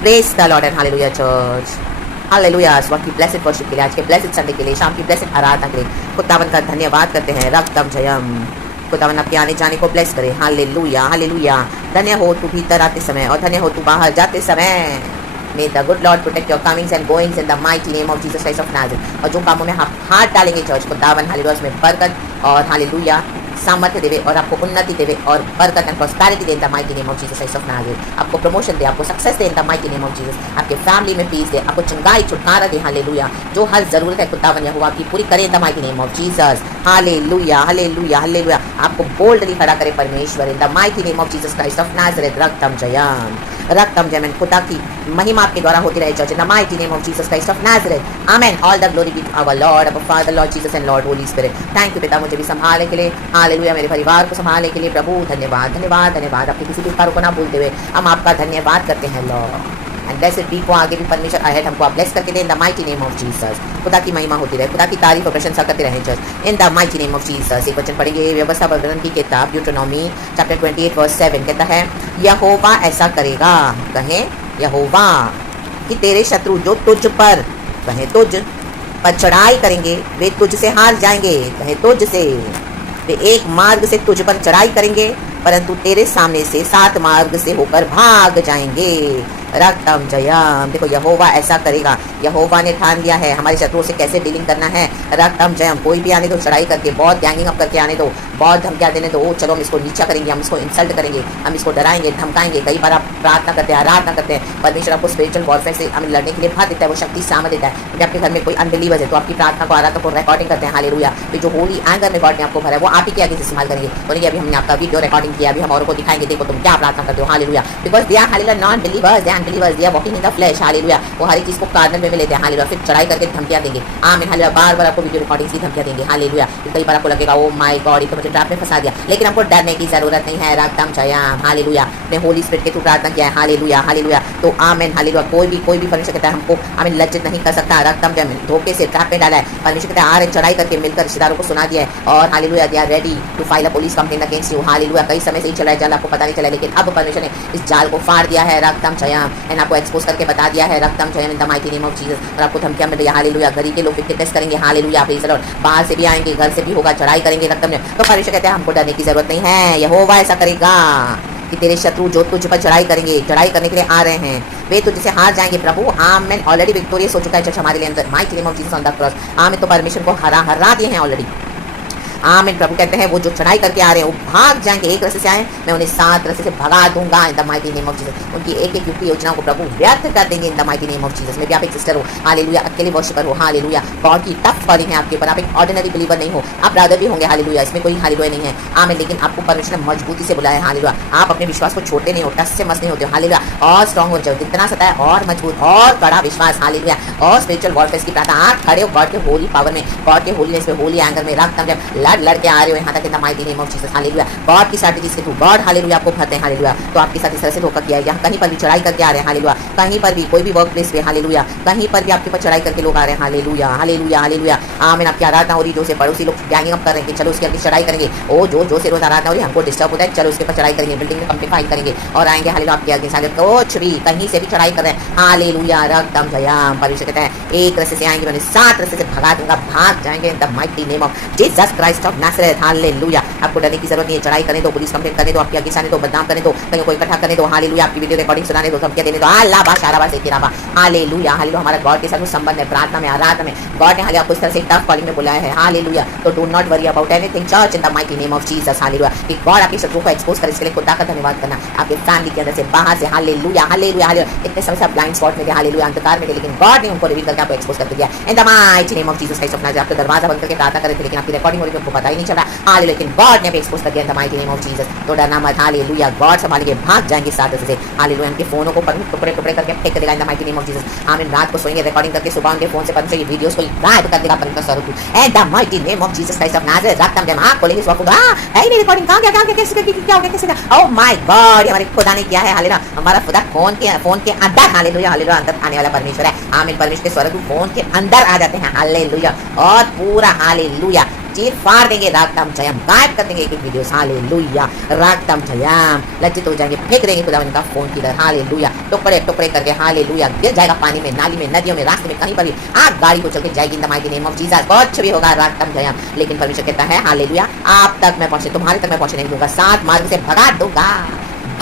Praise the Lord and hallelujah church, hallelujah. सुबह की blessed worship के लिए, आज के ब्लेसिड संडे के लिए, शाम की ब्लेसिड आराधना के लिए खुदावन का धन्यवाद करते हैं। रक्तम जयम। खुदावन आपके आने जाने को ब्लेस करे। Hallelujah hallelujah. धन्य हो तू भीतर आते समय और धन्य हो तू बाहर जाते समय। May the good Lord protect your comings and goings in the mighty name of Jesus Christ of Nazareth। और जो कामों में आप हाथ डालेंगे चर्च, खुदावन हालेलुया उसमें बरकत और हालेलुया सामर्थ्य देवे और आपको उन्नति देवे और बरकत and prosperity they in the mighty name of Jesus Christ of Nazareth. आपको प्रमोशन दे, आपको success they in the mighty name of Jesus. आपके फैमिली में पीस दे, आपको चंगाई छुटकारा दे। हालेलुया। जो हर जरूरत है खुदावन यहोवा आपकी पूरी करे in the mighty name of Jesus. Hallelujah hallelujah hallelujah. आपको बोल्डली खड़ा करे परमेश्वर in the mighty name of Jesus Christ of Nazareth. रक्तम जयम रक्तम जयम। खुदा की महिमा आपके द्वारा होती रहे church in the mighty name of Jesus Christ of Nazareth. Amen. All the glory be to our Lord, our Father, Lord Jesus and Lord Holy Spirit. Thank you पिता मुझे भी संभालने के लिए। हालेलुया। मेरे परिवार को संभालने के लिए प्रभु धन्यवाद धन्यवाद धन्यवाद। आपके किसी भी कार्य को ना भूलते हुए हम आपका धन्यवाद करते हैं लॉर्ड। एंड ब्लेसेड बी को आगे भी परमेश्वर अहेड हमको आप ब्लेस करके दे in the mighty name of Jesus. खुदा की महिमा होती रहे, खुदा की तारीफ और प्रशंसा करते रहे church in the mighty name of Jesus. एक वचन पढ़ेंगे व्यवस्था वर्णन की किताब ड्यूटरनॉमी चैप्टर 28 वर्स 7 कहता है यहोवा ऐसा करेगा, कहे यहोवा, कि तेरे शत्रु जो तुझ पर, कहे तुझ पर चढ़ाई करेंगे वे तुझसे हार जाएंगे, कहे तुझ से। वे एक मार्ग से तुझ पर चढ़ाई करेंगे परंतु तेरे सामने से 7 मार्ग से होकर भाग जाएंगे। रक्तम जयम। देखो यहोवा ऐसा करेगा। यहोवा ने ठान लिया है हमारे शत्रुओं से कैसे डीलिंग करना है। रक्तम जयम। कोई भी आने दो चढ़ाई करके, बहुत गैंगिंग अप करके आने दो, बहुत धमकियाँ देने दो, चलो हम इसको नीचा करेंगे, हम इसको इंसल्ट करेंगे, हम इसको डराएंगे धमकाएंगे। कई बार आप प्रार्थना करते हैं, आराधना करते हैं, परमेश्वर आपको स्पिरिचुअल वॉरफेयर से हमें लड़ने के लिए भाग देता है, वो शक्ति सामर्थ्य देता है। क्योंकि आपके घर में कोई अनबिलीवर्स है तो आपकी प्रार्थना को, आराधना को रिकॉर्डिंग करते हैं। हालेलुया। तो जो होली एंगर में गॉड ने आपको भरा है वो आप ही के आगे से इस्तेमाल करेंगे। बोलेंगे अभी हमने आपका वीडियो रिकॉर्डिंग किया, अभी हम औरों को दिखाएंगे, देखो तुम क्या प्रार्थना करते हो। Hallelujah. Because they are hallelujah non believers, they are unbelievers, they are walking in the flesh. Hallelujah. वो हर एक चीज को कार्नर में लेते हैं। हालेलुया। फिर चढ़ाई करके धमकियां देंगे। आमीन। हालेलुया। बार बार आपको वीडियो रिकॉर्डिंग की धमकियां देंगे। हालेलुया। कई बार आपको लगेगा ओ माय गॉड, तो मुझे ट्रैप में फंसा दिया, लेकिन हमको डरने की जरूरत नहीं है। रक्तम जयम। हालेलुया। ने होली स्पिरिट के थ्रू प्रार्थना किया है। Hallelujah hallelujah. तो आमीन। हालेलुया। कोई भी परमेश्वर कहता है हमको आमीन लज्जित नहीं कर सकता। रक्तम जयम। धोखे से ट्रैप में डाला है, परमेश्वर कहता है आ रहे चढ़ाई करके मिलकर रिश्तेदारों को सुना दिया है और hallelujah they are ready to file a police complaint against you. Hallelujah. कई समय से ही चला है जाल, आपको पता नहीं चला, लेकिन अब परमेश्वर ने इस जाल को फाड़ दिया है। रक्तम जयम। एंड आपको एक्सपोज करके बता दिया है। रक्तम जयम in the mighty name of Jesus. और आपको धमकियां मिल रही है। हालेलुया। घर के लोग टेस्ट करेंगे। हालेलुया। Praise the Lord. बाहर से भी आएंगे, घर से भी होगा, चढ़ाई करेंगे रक्तम जयम। तो परमेश्वर कहते हैं हमको डरने की जरूरत नहीं है। यहोवा ऐसा करेगा कि तेरे शत्रु जो तुझ पर चढ़ाई करेंगे, चढ़ाई करने के लिए आ रहे हैं, वे तुझसे हार जाएंगे। प्रभु आमीन। ऑलरेडी विक्टोरियस हो चुका है चर्च हमारे लिए अंदर mighty name of Jesus on the cross. आमीन। तो परमेश्वर को हरा दिए हैं ऑलरेडी। आमीन। प्रभु कहते हैं वो जो चढ़ाई करके आ रहे हैं वो भाग जाएंगे। एक रास्ते से आए, मैं उन्हें 7 रास्ते से भगा दूंगा इन the mighty name of Jesus. उनकी एक एक युक्ति योजनाओं को प्रभु व्यर्थ कर देंगे इन the mighty name of Jesus. में भी आप एक सिस्टर हो, हालेलुया, अकेले वर्शिपर हो, हालेलुया, गॉड की टफ कॉलिंग है आपके ऊपर, आप एक ऑर्डिनरी बिलीवर नहीं हो, आप ब्रदर भी होंगे, हालेलुया, इसमें कोई हालेलुया नहीं है। आमीन। लेकिन आपको परमेश्वर ने मजबूती से बुलाया है। हालेलुया। आप अपने विश्वास को छोड़ते नहीं हो, टस से मस नहीं होते हो। हालेलुया। और स्ट्रांग हो जाओ, जितना सताए और मजबूत और कड़ा विश्वास। हालेलुया। और स्पिरिचुअल वॉरफेयर की प्रार्थना, आप खड़े हो गॉड के होली पावर में, गॉड के होलीनेस में, होली एंगर में। रक्तम जब लड़ के आ रहे हो तक इन the mighty name of Jesus. Hallelujah. God की स्ट्रैटेजीज के थ्रू गॉड हालेलुया आपको भरते हैं। हालेलुया। तो आपके साथ इस तरह से धोखा किया है, यहाँ कहीं पर भी चढ़ाई करके आ रहे हैं। हालेलुया। कहीं पर भी कोई भी वर्क प्लेस पे, हालेलुया, कहीं पर भी आपके ऊपर चढ़ाई करके लोग आ रहे हैं। Hallelujah hallelujah hallelujah. आमीन। आपकी आराधना हो रही, जो से पड़ोसी लोग गैंगिंग अप कर रहे हैं, चलो उसके आगे चढ़ाई करेंगे। ओ जो से रोज आराधना हो रही है, हमको डिस्टर्ब होता है, चलो उसके ऊपर चढ़ाई करेंगे, बिल्डिंग में कंप्लीफाई करेंगे और आएंगे। हालेलुया। आपके आगे सारे कुछ भी कहीं से भी चढ़ाई कर रहे हैं। हालेलुया। रक्तम जयम। परमेश्वर कहता है एक रास्ते से आएंगे, मैंने 7 रास्ते से भगा दूंगा, भाग जाएंगे इन the mighty name of Jesus Christ of Nazareth. Hallelujah. आपको डरने की जरूरत नहीं है। चढ़ाई करें दो, पुलिस कंप्लेंट करें दो, आपकी आगे आने दो, बदनाम करें दो, कहीं कोई इकट्ठा करें दो। हालेलुया। आपकी वीडियो रिकॉर्डिंग सुनाने दो, धमकियां देने दो। अल्लाह बा शारा बा से किराबा। Hallelujah hallelujah. हमारा गॉड के साथ संबंध है, प्रार्थना में, आराधना में। गॉड ने हालेलुया आपको इस तरह से टफ कॉलिंग में बुलाया है। हालेलुया। तो do not worry about anything church in the mighty name of Jesus. Hallelujah. कि गॉड आपके शत्रु को एक्सपोज करे, इसके लिए खुदा का धन्यवाद करना, आपके फैमिली के अंदर से, बाहर से। Hallelujah hallelujah hallelujah. इतने समय से आप ब्लाइंड स्पॉट में थे, हालेलुया, अंधकार में थे, लेकिन गॉड ने उनको रिवील करके आपको एक्सपोज कर दिया in the mighty name of Jesus Christ of Nazareth. आपका दरवाजा बंद करके प्रार्थना कर रहे थे, लेकिन आपकी रिकॉर्डिंग हो रही थी, आपको पता ही नहीं चल रहा। हालेलुया। लेकिन गॉड ने भी एक्सपोज कर दिया in the mighty name of Jesus. तो डरना मत। हालेलुया। गॉड संभालिए, भाग जाएंगे 7 रास्ते से। हालेलुया। उनके फोनों को टुकड़े टुकड़े करके फेंक देगा इन the mighty name of Jesus. आमीन। रात को सोएंगे रिकॉर्डिंग करके, सुबह उनके फोन से परमेश्वर की वीडियोस को गायब कर देगा परमेश्वर स्वरूप इन the mighty name of Jesus Christ of Nazareth. रात में आंख खोलेंगे, सुबह को है मेरी रिकॉर्डिंग कहां गया, कैसे क्या हो गया, कैसे ओह माय गॉड, हमारे खुदा ने किया है। हालेलुया। हमारा खुदा फोन के अंदर, हालेलुया हालेलुया, अंदर आने वाला परमेश्वर है। आमीन। परमेश्वर के स्वरूप फोन के अंदर आ जाते हैं। हालेलुया। और पूरा हालेलुया चीर फाड़ देंगे, रागतम जयम, गायब कर देंगे एक एक वीडियो, हालेलुया, रागतम जयम, लज्जित हो जाएंगे, फेंक देंगे खुदावन का फोन की तरह, हालेलुया, टुकड़े टुकड़े करके, हालेलुया, गिर जाएगा पानी में, नाली में, नदियों में, रास्ते में, कहीं पर भी आप गाड़ी को चल के जाएगी इन the mighty name of Jesus, कुछ भी होगा, रागतम जयम। लेकिन परमेश्वर कहता है हालेलुया, आप तक मैं पहुंचे, तुम्हारे तक मैं पहुंचे नहीं दूंगा, 7 मार्ग से भगा दूंगा,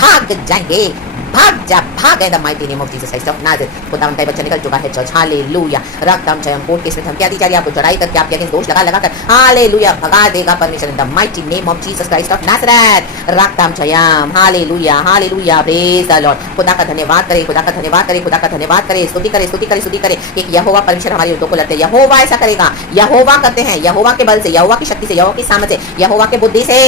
भाग जाएंगे, भाग जा, भाग इन the mighty name of Jesus Christ of Nazareth. खुदावन का बच्चा निकल चुका है church, hallelujah, रक्तम Jayam. Court case में धमकियां दी जा रही है, आपको चढ़ाई करके आपके अगेंस्ट दोष लगा कर, हालेलुया, भगा देगा परमेश्वर in the mighty name of Jesus Christ of Nazareth, रक्तम जयम, hallelujah, hallelujah, praise the Lord. खुदा का धन्यवाद करें, खुदा का धन्यवाद करें, खुदा का धन्यवाद करें, स्तुति करें, स्तुति करें, स्तुति करें कि यहोवा परमेश्वर हमारे युद्धों को लड़ते हैं, यहोवा ऐसा करेगा, यहोवा करते हैं, यहोवा के बल से, यहोवा की शक्ति से, यहोवा की सामर्थ से, यहोवा के बुद्धि से,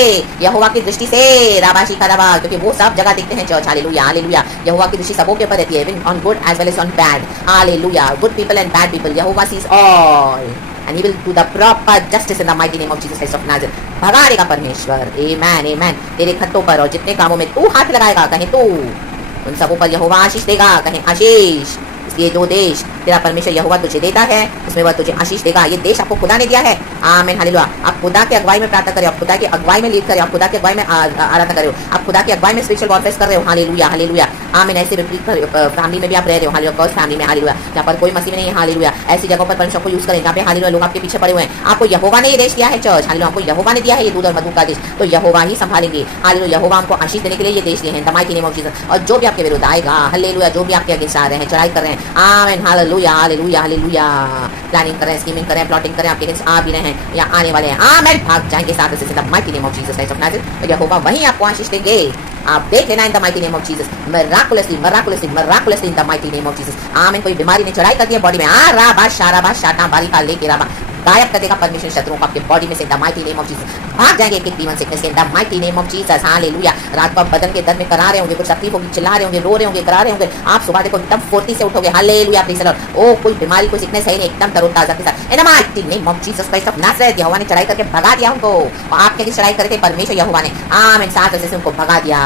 यहोवा की दृष्टि से, राबाशी का रबा, क्योंकि वो सब जगह देखते हैं चर्च, हालेलुया, हालेलुया, यहोवा की दृष्टि सबों के ऊपर रहती है, on good as well as on bad, hallelujah, good people and bad people, Jehovah sees all and he will do the proper justice in the mighty name of Jesus Christ of Nazareth। भगा देगा परमेश्वर, आमेन, आमेन। तेरे खत्तों पर और जितने कामों में तू हाथ लगाएगा, कहीं तू उन सबों पर यहोवा आशीष देगा, कहीं आशीष। इसलिए जो देश तेरा परमेश्वर यहोवा तुझे देता है, उसमें वह तुझे आशीष देगा। ये देश आपको खुदा ने दिया है, आमीन, हालेलुया। आप खुदा के अगुवाई में प्रार्थना करें, आप खुदा के अगुवाई में लीड करें, आप खुदा के अगुवाई में आराधना कर रहे हो, आप खुदा के अगुवाई में स्पिरिचुअल वॉरफेयर कर रहे हो, हालेलुया, हालेलुया, आमीन। ऐसे फैमिली में भी आप रह रहे हो, हालेलुया, कर्स फैमिली में, हालेलुया, जहाँ पर कोई मसीह में नहीं है, हालेलुया। ऐसी जगहों पर परमेश्वर को यूज करें जहाँ पे हालेलुया लोग आपके पीछे पड़े हुए हैं। आपको यहोवा ने ये देश दिया है चर्च, हालेलुया, आपको यहोवा ने दिया है ये दूध और मधु का देश, तो यहोवा ही संभालेंगे, हालेलुया। यहोवा हमको आशीष देने के लिए ये देश दिए हैं, the mighty name of Jesus. और जो भी आपके विरुद्ध आएगा, हालेलुया, जो भी आपके अगेंस्ट आ रहे हैं, चढ़ाई कर रहे हैं, आमीन, हालेलुया, हालेलुया, हालेलुया, प्लानिंग कर रहे हैं, स्कीमिंग कर रहे हैं, प्लॉटिंग कर रहे हैं, आपके अगेंस्ट आ भी रहे हैं या आने वाले हैं, आमीन, भाग जाएंगे साथ से, the mighty name of Jesus Christ of Nazareth. और यहोवा वहीं आपको आशीष देंगे, आप देख लेना इन the mighty name of Jesus, miraculously, miraculously, miraculously in the mighty name of Jesus, आमीन। कोई बीमारी ने चढ़ाई कर दी है बॉडी में, राबा शाराबा शाटा बारी का लेके राबा, गायब कर देगा परमेश्वर शत्रुओं को आपके बॉडी में से, the mighty name of Jesus. भाग जाएंगे एक डीमन सिकनेस के, the mighty name of Jesus, hallelujah. रात को बदन के दर्द में करा रहे होंगे, कुछ तकलीफ होगी, चिल्ला रहे होंगे, रो रहे होंगे, करा रहे होंगे, आप सुबह देखो एकदम फुर्ती से उठोगे, हालेलुया, प्रेज़ द लॉर्ड। ओ कोई बीमारी, कोई सिकनेस है नहीं, एकदम तरोताजा के साथ, in the mighty name of Jesus Christ of Nazareth. यहोवा ने चढ़ाई करके भगा दिया उनको, आपके लिए चढ़ाई करके परमेश्वर यहोवा ने, आमीन, साथ से उनको भगा दिया,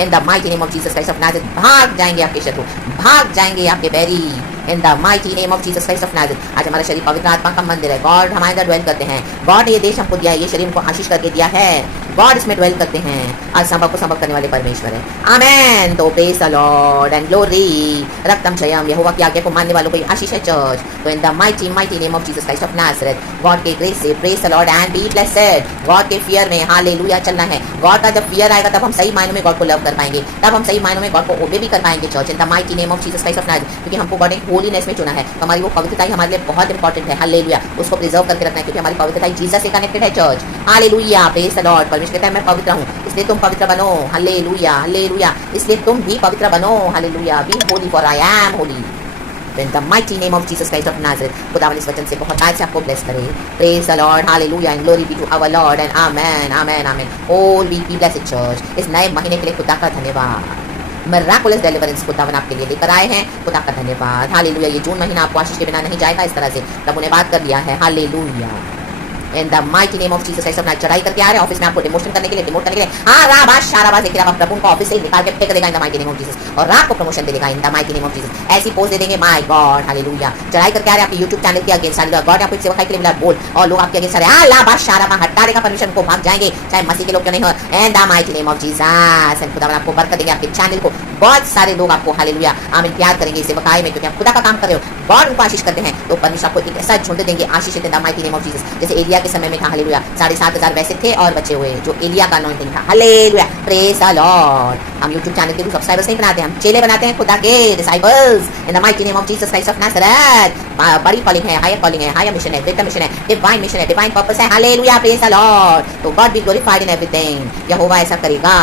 in the mighty name of Jesus Christ of Nazareth. भाग जाएंगे आपके शत्रु, भाग जाएंगे आपके बैरी, in the mighty name of Jesus Christ of Nazareth. आज हमारा शरीर पवित्र आत्मा का मंदिर है, गॉड हमारे अंदर ड्वेल करते हैं, गॉड ने ये देश हमको दिया है, ये शरीर हमको आशीष करके दिया है, गॉड इसमें ड्वेल करते हैं, और संभव को संभव करने वाले परमेश्वर है, आमेन। तो praise the Lord and glory, रक्तम जयम, यहोवा की आज्ञा को मानने वालों को आशीष है चर्च। तो in the mighty mighty name of Jesus Christ of Nazareth, God के ग्रेस से, praise the Lord and be blessed, God के फियर में, हालेलुया, चलना है। गॉड का जब फियर आएगा तब हम सही मायनों में गॉड को लव कर पाएंगे, तब हम सही मायनों में गॉड को ओबे भी कर पाएंगे church, in the mighty name of Jesus Christ of Nazareth. क्योंकि हमको गॉड ने होलीनेस में चुना है, तो हमारी वो पवित्रता ही हमारे लिए बहुत इंपॉर्टेंट है, हालेलुया। उसको प्रिजर्व करके रखना है, क्योंकि हमारी पवित्रता जीसस से कनेक्टेड है church, hallelujah, praise the Lord. परमेश्वर कहता है मैं पवित्र हूँ, इसलिए तुम पवित्र बनो, हालेलुया, हालेलुया, इसलिए तुम भी पवित्र बनो, hallelujah, be holy for I am holy, in the mighty name of Jesus Christ of Nazareth। खुदावन इस वचन से बहुत आज से आपको ब्लेस करे, praise the Lord, hallelujah, and glory be to our Lord and amen, amen, amen. All week be blessed church. इस नए महीने के लिए खुदा का धन्यवाद, मिराकुलस डिलीवरेंस खुदावन आपके लिए लेकर आए हैं, खुदा का धन्यवाद, हालेलुया। ये जून महीना आपको आशीष के बिना नहीं जाएगा, इस तरह से प्रभु ने बात कर दिया है, hallelujah, in the mighty name of Jesus Christ of Nazareth. चढ़ाई करके आ रहे हैं ऑफिस में, आपको डिमोशन करने के लिए, डिमोट करने के लिए, हाँ राबाश शाराबाश, देखिए आप प्रभु को ऑफिस से निकाल के फेंक देगा इन the mighty name of Jesus, और रात को प्रमोशन दे देगा इन the mighty name of Jesus. ऐसी पोस्ट दे देंगे, माय गॉड, हालेलुया। चढ़ाई करके आ रहे हैं आपके यूट्यूब चैनल के अगेंस्ट, हालेलुया, गॉड ने आपको एक सेवकाई के लिए मिला बोल, और लोग आपके अगेंस्ट आ रहे हैं, राबाश शाराबा, हटा देगा परमिशन को, भाग जाएंगे, चाहे मसीह के लोग क्यों नहीं हो, इन the mighty name of Jesus. And खुदावन आपको बरकत देंगे, आपके चैनल को बहुत सारे लोग आपको, हालेलुया, आमीन, प्यार करेंगे इस सेवकाई में, क्योंकि आप खुदा का काम कर रहे हो, गॉड उनको आशीष करते हैं, तो परमेश्वर आपको एक ऐसा झुंड देंगे आशीष in the mighty name of Jesus. जैसे एलिया के समय में था, हालेलुया, 7,500 वैसे थे और बचे हुए, जो एलिया का अनॉइंटिंग था, हालेलुया, प्रेज द लॉर्ड। हम यूट्यूब चैनल के सब्सक्राइबर्स नहीं बनाते, हम चेले बनाते हैं, खुदा के disciples, in the mighty name of Jesus Christ of Nazareth. बड़ी कॉलिंग है, हायर मिशन है, ग्रेटर मिशन है, डिवाइन मिशन है, डिवाइन पर्पस है, हालेलुया, प्रेज द लॉर्ड। तो God be glorified in everything, यहोवा ऐसा करेगा,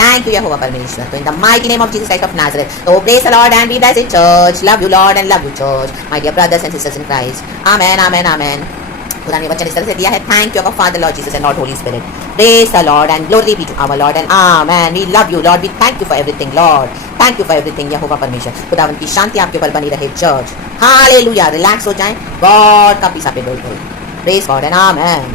थैंक यू यहोवा परमेश्वर। तो in the mighty name of Jesus Christ of Nazareth, तो praise the Lord and be blessed church, love you Lord and love you church, my dear brothers and sisters in Christ, amen, amen, amen. खुदा ने वचन इस तरह से दिया है, thank you Father Lord Jesus and Lord Holy Spirit, praise the Lord and glory be to our Lord and amen. We love you Lord, we thank you for everything Lord, thank you for everything यहोवा परमेश्वर। खुदावन की शांति आपके ऊपर बनी रहे church, hallelujah, relax हो जाएं, God का पीस आप पे डोल करे, प्रेज गॉड एंड आमेन।